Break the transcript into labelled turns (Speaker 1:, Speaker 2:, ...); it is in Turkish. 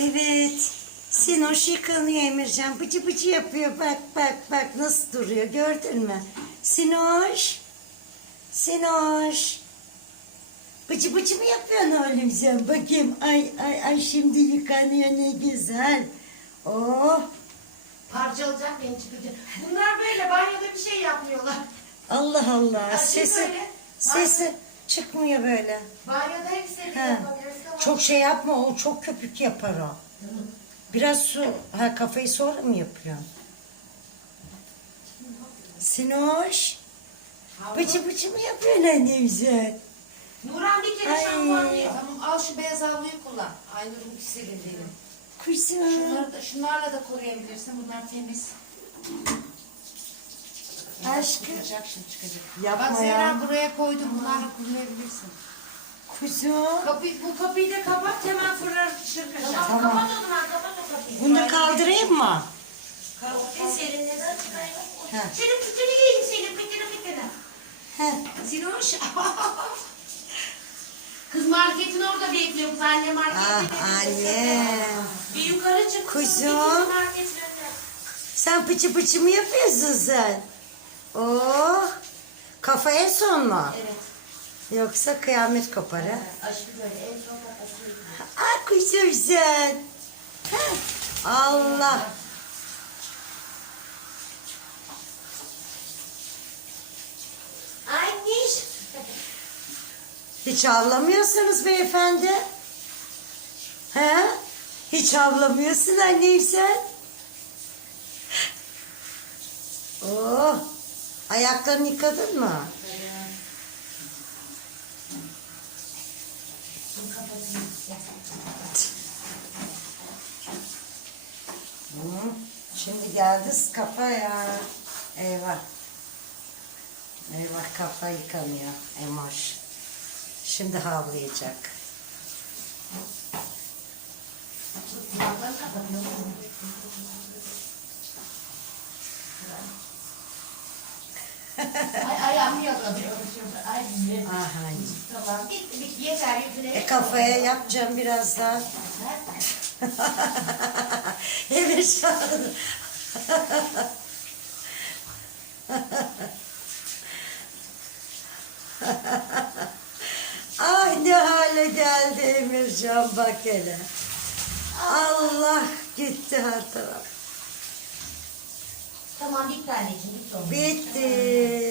Speaker 1: Evet. Sinoş yıkanıyor Emircan. Bıcı bıcı yapıyor. Bak bak bak nasıl duruyor. Gördün mü? Sinoş. Sinoş. Bıcı bıcı mı yapıyorsun oğlum sen? Bakayım. Ay ay ay şimdi yıkanıyor ne güzel. Oh.
Speaker 2: Parçalayacak beni çıkacak. Bunlar böyle banyoda bir şey yapmıyorlar.
Speaker 1: Allah Allah.
Speaker 2: Açayım
Speaker 1: Sesi
Speaker 2: böyle.
Speaker 1: sesi çıkmıyor böyle.
Speaker 2: Banyoda
Speaker 1: Çok şey yapma o çok köpük yapar o. Biraz su. Ha kafayı sonra mı yapıyorsun? Sinoş. Bıcı bıcı mı yapıyorsun annem sen?
Speaker 2: Nurhan bir kere
Speaker 1: Ay.
Speaker 2: şampuan.
Speaker 3: Tamam al şu beyaz havluyu kullan. Aynur'un istediğini.
Speaker 1: Kuzum.
Speaker 3: Şunları da, şunlarla da koruyabilirsin. Bunlar temiz.
Speaker 1: Aşkım.
Speaker 3: Çıkacak şimdi çıkacak.
Speaker 1: Yapma
Speaker 3: Bak Zehra
Speaker 1: ya.
Speaker 3: buraya koydum. Bunlarla koruyabilirsin.
Speaker 1: Kuzum.
Speaker 3: Kapı, bu kapıyı da kapat hemen fırlar çıkacak.
Speaker 2: Tamam, kapat o zaman kapat o kapıyı.
Speaker 1: Bunu kaldırayım mı?
Speaker 2: Kalk serinle de
Speaker 1: Ha.
Speaker 2: Senin pütünü yiyin senin pütünü.
Speaker 1: He.
Speaker 2: Sinoş. Kız marketin orada bekliyor. Kız anne markette
Speaker 1: Ah annem.
Speaker 2: Bir yukarı çık.
Speaker 1: Kuzum.
Speaker 2: marketin.
Speaker 1: Sen pıçı pıçı mı yapıyorsun sen? Oh. Kafaya son mu?
Speaker 2: Evet.
Speaker 1: Yoksa kıyamet kopar ha?
Speaker 2: Böyle en son kafasını.
Speaker 1: Ah kuzum sen. Allah.
Speaker 2: Anniş.
Speaker 1: Hiç avlamıyorsunuz beyefendi. He? Hiç avlamıyorsun annem sen. Oh. Ayaklarını yıkadın mı? Hı, Şimdi geldi kafaya. Eyvah. Eyvah kafa yıkanıyor. Emoş. Şimdi havlayacak.
Speaker 2: Ay ayağımı şurada. Ay.
Speaker 1: Aha.
Speaker 2: Yüzüne.
Speaker 1: E kafaya yapacağım birazdan. evet şu an. Ay ne hale geldi Emircan bak hele. Allah gitti her taraf.
Speaker 2: Tamam bitti anneciğim.
Speaker 1: Bitti.